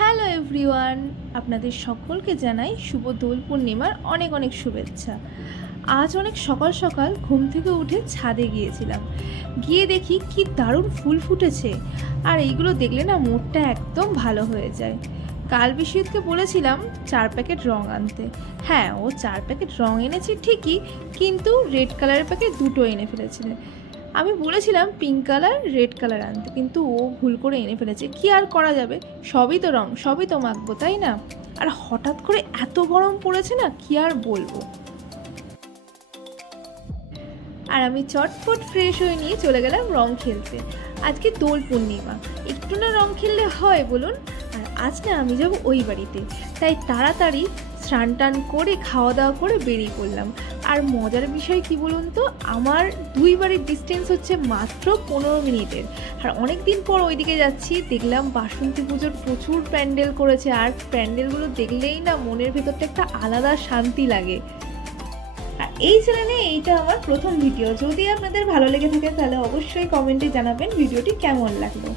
Hello everyone, আপনাদের সকলকে জানাই শুভ দোল পূর্ণিমার অনেক অনেক শুভেচ্ছা। আজ অনেক সকাল সকাল ঘুম থেকে উঠে ছাদে গিয়েছিলাম। গিয়ে দেখি কি দারুণ ফুল ফুটেছে, আর এইগুলো দেখলে না মুডটা একদম ভালো হয়ে যায়। কাল বিশ্বজিৎকে বলেছিলাম 4 প্যাকেট রং আনতে। হ্যাঁ, ও 4 প্যাকেট রং এনেছে ঠিকই, কিন্তু রেড কালারের প্যাকেট দুটো এনে ফেলেছিল। আমি বলেছিলাম পিঙ্ক কালার রেড কালার আনতে, কিন্তু ও ভুল করে এনে ফেলেছে। কি আর করা যাবে, সবই তো রং, সবই তো মাখবো, তাই না? আর হঠাৎ করে এত গরম পড়েছে না, কি আর বলবো। আর আমি চটপট ফ্রেশ হয়ে নিয়ে চলে গেলাম রং খেলতে। আজকে দোল পূর্ণিমা, একটু না রং খেললে হয় বলুন? আর আজ না আমি যাব ওই বাড়িতে, তাই তাড়াতাড়ি স্নান টান করে খাওয়া দাওয়া করে বেরিয়ে পড়লাম। আর মজার বিষয় কি বলুন তো, আমার দুই বাড়ির ডিস্টেন্স হচ্ছে মাত্র 15 মিনিটের। আর অনেক দিন পর ওইদিকে যাচ্ছি, দেখলাম বাসন্তী পুজোর প্রচুর প্যান্ডেল করেছে, আর প্যান্ডেলগুলো দেখলেই না মনের ভেতরটা একটা আলাদা শান্তি লাগে। আর এই চ্যানেলে এইটা আমার প্রথম ভিডিও। যদি আপনাদের ভালো লেগে থাকে তাহলে অবশ্যই কমেন্টে জানাবেন ভিডিওটি কেমন লাগলো।